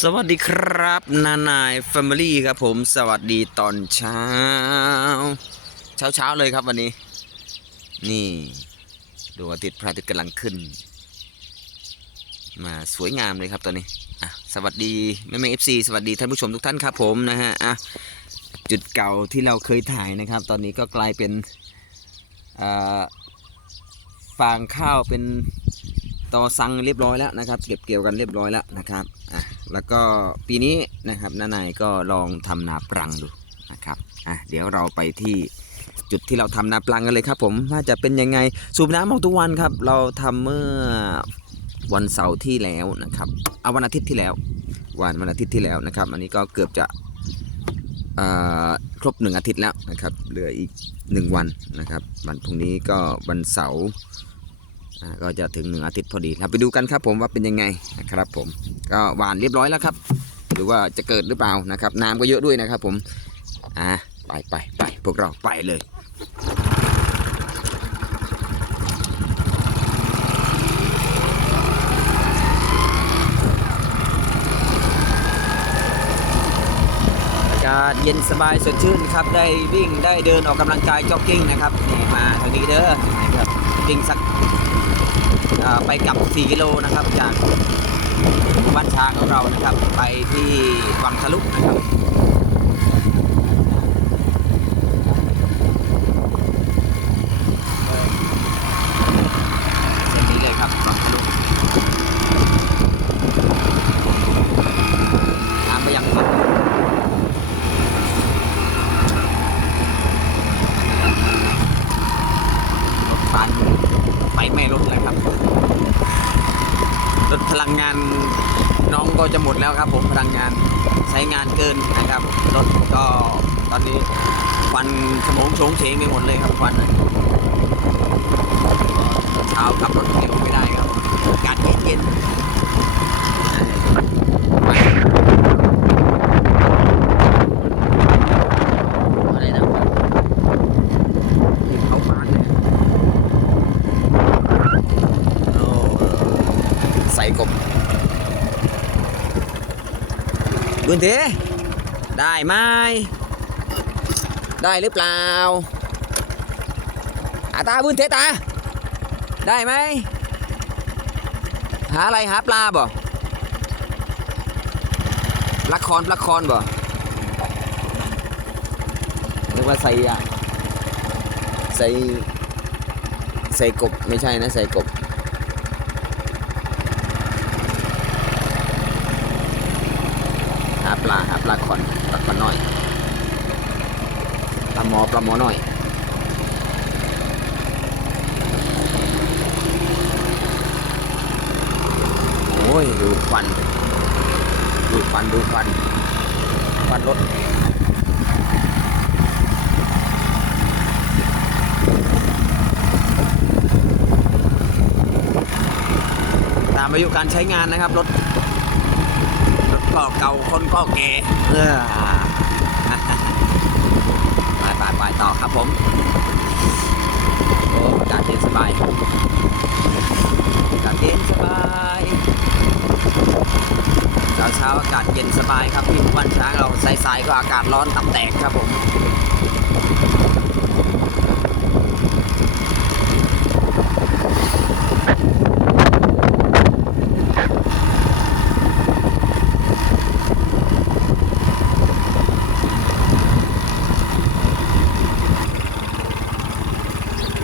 สวัสดีครับ นานายแฟมิลี่ครับผมสวัสดีตอนเช้า เช้าเช้าๆเลยครับวันนี้ นี่ดวงอาทิตย์พระอาทิตย์กำลังขึ้น มาสวยงามเลยครับตอนนี้อะสวัสดีแม่แม่เอฟซีสวัสดีท่านผู้ชมทุกท่านครับผมนะฮะอะจุดเก่าที่เราเคยถ่ายนะครับ ตอนนี้ก็กลายเป็นอ่าฟางข้าวเป็นตอซังเรียบร้อยแล้วนะครับ เก็บเกี่ยวกันเรียบร้อยแล้วนะครับอะ แล้วก็ปีนี้นะครับน้านายก็ลองทำนาปรังดูนะครับอะเดี๋ยวเราไปที่จุดที่เราทำนาปรังกันเลยครับ ผมว่าจะเป็นยังไงสูบน้ำออกทุกวันครับ เราทำเมื่อวันเสาร์ที่แล้วนะครับเอาวันอาทิตย์ที่แล้ววันวันอาทิตย์ที่แล้วนะครับ อันนี้ก็เกือบจะเอ่อครบหนึ่งอาทิตย์แล้วนะครับเหลืออีกหนึ่งวันนะครับ วันพรุ่งนี้ก็วันเสาร์ ก็จะถึงหนึ่งอาทิตย์พอดีเราไปดูกันครับผมว่าเป็นยังไงนะครับผมก็หวานเรียบร้อยแล้วครับ หรือว่าจะเกิดหรือเปล่านะครับน้ำก็เยอะด้วยนะครับผมอ่าไปไปไปพวกเราไปเลยอากาศเย็นสบายสดชื่นครับได้วิ่งได้เดินออกกำลังกายจ็อกกิ้งนะครับนี่มาทางนี้เด้อนะครับวิ่งสัก ไปกลับ 4 กิโลนะครับ จากบ้านช้างของเรานะครับ ไปที่วังทะลุนะครับเส้นนี้เลยครับวังทะลุน้ำไปยังต้นรถปัน ไปไม่ลดเลยครับรถพลังงานน้องก็จะหมดแล้วครับ ผมพลังงานใช้งานเกินนะครับรถก็ตอนนี้ควันสมองโฉงเฉงไปหมดเลยครับควันเช้าขับรถเร็วไม่ได้ครับ การเย็นเย็นๆไปอะไรนะที่เขามาเนี่ยโอ้ใส่กบ บุญเถได้ไหมได้หรือเปล่าอาตาบุญเถตา ได้ไหม หาอะไรหาปลาบ่ละครละครบ่นึกว่าใส่อะใส่ใส่กบไม่ใช่นะ ใส่กบ หาป ลาหาปลาคอนปลาคอนน้อยปลาหมอปลาหมอน้อยโอ้ยดูควันดูควันดูควันควันรถตามอายุการใช้งานนะครับรถ เก่าคนก็แก่เออไปไปไปต่อครับผมโอ้อากาศเย็นสบายอากาศเย็นสบายเช้าเช้าอากาศเย็นสบายครับที่หมู่บ้านช้างเราสายๆก็อากาศร้อนตับแตกครับผม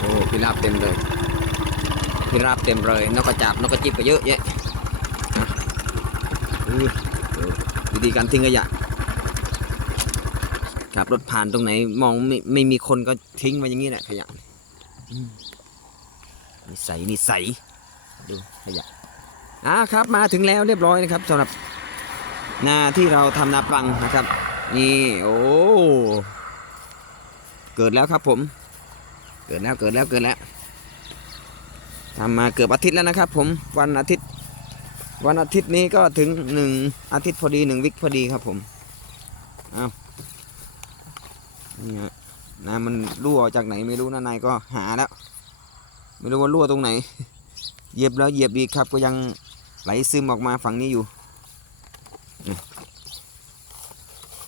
โอ้พิราบ เต็มเลยพิราบเต็มเลยนกกระจาบนกกระจิบก็เยอะแยะวิธีการทิ้งขยะขับรถผ่านตรงไหนมองไม่ไม่มีคนก็ทิ้งไว้อย่างนี้แหละขยะอืมนิสัยนิสัยดูขยะอ่าครับมาถึงแล้วเรียบร้อยนะครับสำหรับนาที่เราทำนาปลังนะครับ นี่โอ้เกิดแล้วครับผม เกิดแล้วเกิดแล้วเกิดแล้วทำมาเกือบอาทิตย์แล้วนะครับ ผมวันอาทิตย์ วันอาทิตย์นี้ก็ถึงหนึ่งอาทิตย์พอดีหนึ่งวิกพอดีครับผมเอานี่ฮะน้ำมันรั่วจากไหนไม่รู้นะนายก็หาแล้ว ไม่รู้ว่ารั่วตรงไหนเหยียบแล้วเหยียบอีกครับ ก็ยังไหลซึมออกมาฝั่งนี้อยู่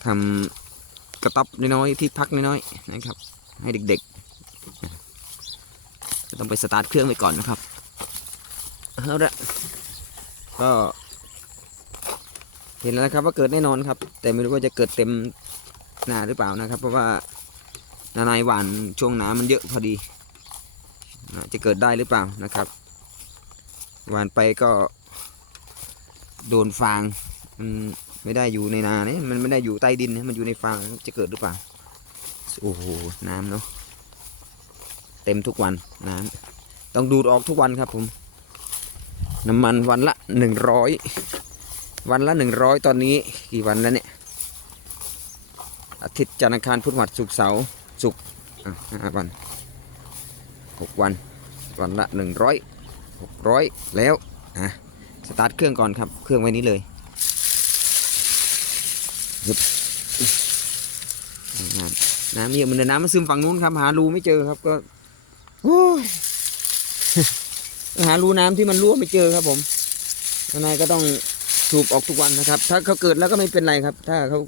ทำกระต๊อบน้อยๆที่พักน้อยๆนะครับ ให้เด็ก ต้องไปสตาร์ทเครื่องไว้ก่อนนะครับเอาละก็เห็นแล้วนะครับว่าเกิดแน่นอนครับ แต่ไม่รู้ว่าจะเกิดเต็มหนาหรือเปล่านะครับ เพราะว่านาในหวานช่วงหนามันเยอะพอดีจะเกิดได้หรือเปล่านะครับ หวานไปก็โดนฟางมันไม่ได้อยู่ในนาเนี่ยมันไม่ได้อยู่ใต้ดินนะมันอยู่ในฟางจะเกิดหรือเปล่าโอ้โหน้ำเนาะ เต็มทุกวันน้ำต้องดูดออกทุกวันครับผมน้ำมันวันละหนึ่งร้อยวันละหนึ่งร้อยตอนนี้กี่วันแล้วเนี่ยอาทิตย์จันทร์อังคารพุธหัสศุกร์เสาร์ศุกร์ห้าวันหกวัน วันละหนึ่งร้อยหกร้อยแล้วอะสตาร์ทเครื่องก่อนครับ เครื่องไว้นี้เลยน้ำน้ำเยอะเหมันเดินน้ำมันซึมฝั่งนู้นครับ หารูไม่เจอครับก็ หารูน้ำที่มันรั่วไม่เจอครับ ผมนายก็ต้องสูบออกทุกวันนะครับ ถ้าเขาเกิดแล้วก็ไม่เป็นไรครับ ถ้าเขา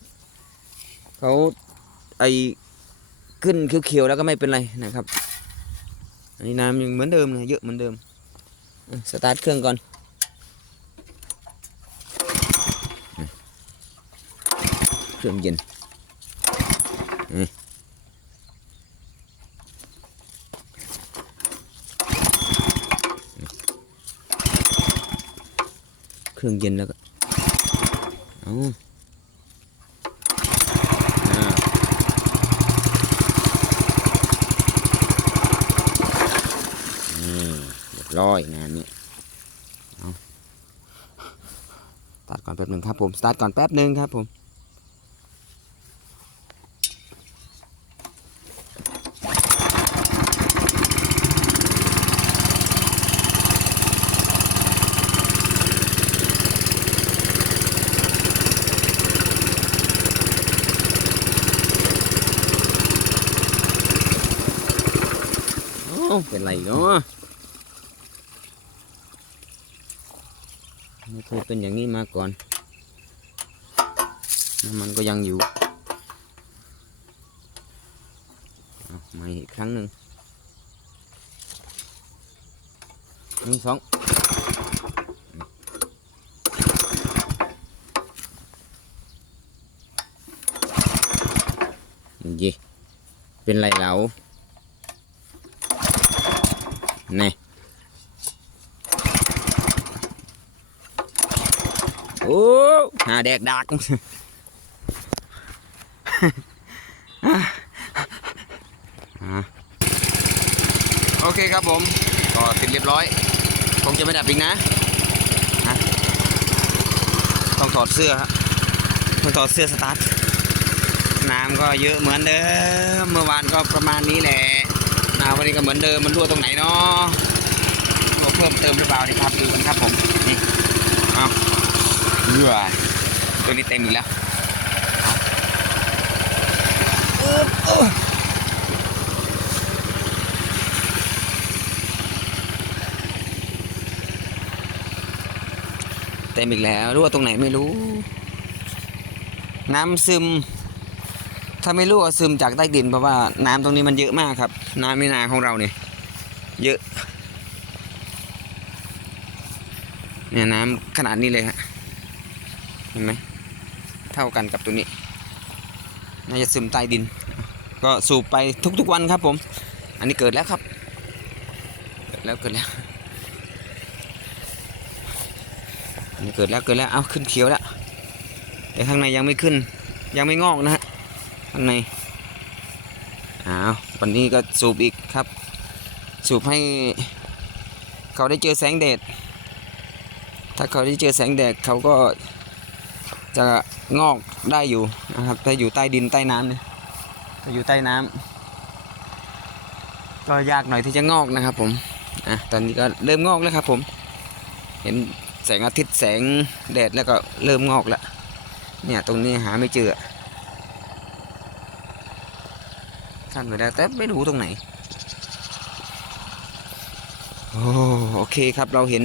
เขาไอขึ้นเขียวๆแล้วก็ไม่เป็นไรนะครับ อันนี้น้ำยังเหมือนเดิมนะเยอะเหมือนเดิมสตาร์ทเครื่องก่อนเครื่องเย็นอะเค รื่อง เย็นแล้วก็เอาอ่านี่เรียบร้อยงานนี้เอาตัดก่อนแป๊บหนึ่งครับผม สตาร์ทก่อนแป๊บหนึ่งครับผม โอ้ เนไรเนาะไม่เคยเป็นอย่างนี้มาก่อนน้ำมันก็ยังอยู่มาอีกครั้งหนึ่งหนึ่งสองยี่เป็นไรเรา นี่โอ้หาแดกดักโอเคครับผมก็ติดเรียบร้อย คงจะไม่ดับอีกนะฮะต้องถอดเสื้อครับต้องถอดเสื้อสตาร์ทน้ำก็เยอะเหมือนเดิม เมื่อวานก็ประมาณนี้แหละ นาวันนี้ก็เหมือนเดิมมันรั่วตรงไหนเนาะรั่วเพิ่มเติมหรือเปล่านี่ครับดูกันครับผมนี่เอาเยื่อตัวนี้เต็มอีกแล้วเอาอึ๊บอึ๊บเต็มอีกแล้วรั่วตรงไหนไม่รู้ น้ำซึม ถ้าไม่รั่วซึมจากใต้ดินเพราะว่าน้ำตรงนี้มันเยอะมากครับ น้ำในนาของเราเนี่ยเยอะ เนี่ยน้ำขนาดนี้เลยฮะเห็นไหมเท่ากันกับตัวนี้ น่าจะซึมใต้ดิน ก็สูบไปทุกๆวันครับผม อันนี้เกิดแล้วครับ เกิดแล้วเกิดแล้วนนเกิดแล้วเกิดแล้ว เอาขึ้นเขียวแล้ว แต่ข้างในยังไม่ขึ้น ยังไม่งอกนะฮะ ข้างในอ้าววันนี้ก็สูบอีกครับ สูบให้เขาได้เจอแสงแดด ถ้าเขาได้เจอแสงแดดเขาก็จะงอกได้อยู่นะครับถ้าอยู่ใต้ดินใต้น้ำเนี่ยถ้าอยู่ใต้น้ำก็ยากหน่อยที่จะงอกนะครับผมอะตอนนี้ก็เริ่มงอกแล้วครับผม เห็นแสงอาทิตย์แสงแดดแล้วก็เริ่มงอกแล้วเนี่ยตรงนี้หาไม่เจอ ท่านไปแล้วแต่ไม่รู้ตรงไหนโอ้โอเคครับเราเห็น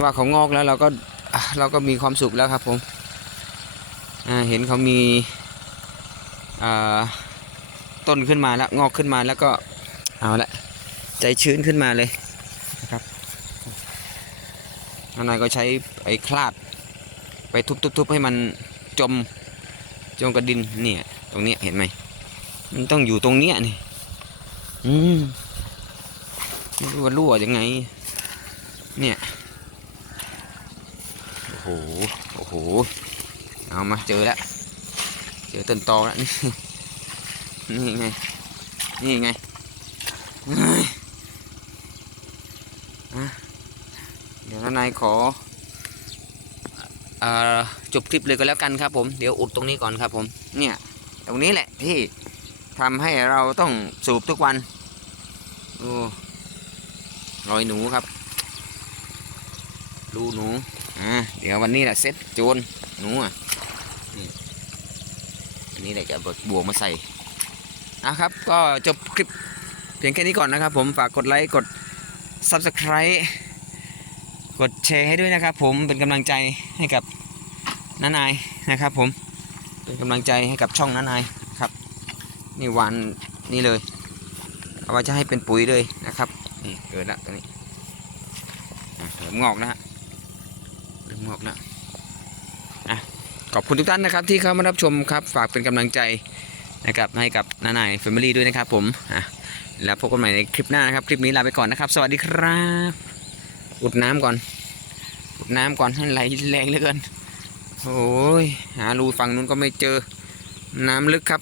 ว่าเขางอกแล้วเราก็เราก็มีความสุขแล้วครับผมเห็นเขามีต้นขึ้นมาแล้วงอกขึ้นมาแล้วก็เอาละใจชื้นขึ้นมาเลยนะครับนานายก็ใช้ไอ้คลาดไปทุบๆให้มันจมจมกับดินเนี่ยตรงนี้เห็นไหม มันต้องอยู่ตรงเนี้ยนี่ อืมไม่รู้ว่ารั่วยังไง เนี่ย โอ้โห โอ้โห เอามาเจอแล้ว เจอต้นตอแล้วนี่ นี่ไง นี่ไงเฮ้ยอะเดี๋ยวทนายขอเอ่อจบคลิปเลยก็แล้วกันครับผม เดี๋ยวอุดตรงนี้ก่อนครับผม เนี่ย ตรงนี้แหละที่ ทำให้เราต้องสูบทุกวันโอ้รอยหนูครับรูหนูอ่าเดี๋ยววันนี้แหละเซ็ตโจนหนูอะนี่อันนี้แหละจะบวกมาใส่นะครับ ก็จบคลิปเพียงแค่นี้ก่อนนะครับ ผมฝากกดไลค์กด Subscribe กดแชร์ให้ด้วยนะครับ ผมเป็นกำลังใจให้กับน้านายนะครับ ผมเป็นกำลังใจให้กับช่องน้านาย นี่หวานนี่เลยเอาไว้จะให้เป็นปุ๋ยเลยนะครับนี่เกิดล้วตรงนี้เริ่มงอกนะฮะเริ่มงอกแล้วอะขอบคุณทุกท่านนะครับที่เข้ามารับชมครับฝากเป็นกำลังใจนะครับให้กับน้านายแฟมิลี่ด้วยนะครับผมอะแล้วพบกันใหม่ในคลิปหน้านะครับ คลิปนี้ลาไปก่อนนะครับ สวัสดีครับ อุดน้ำก่อน อุดน้ำก่อนให้ไหลแรงเหลือเกินโอ้ยหารูฝั่งนู้นก็ไม่เจอน้ำลึกครับ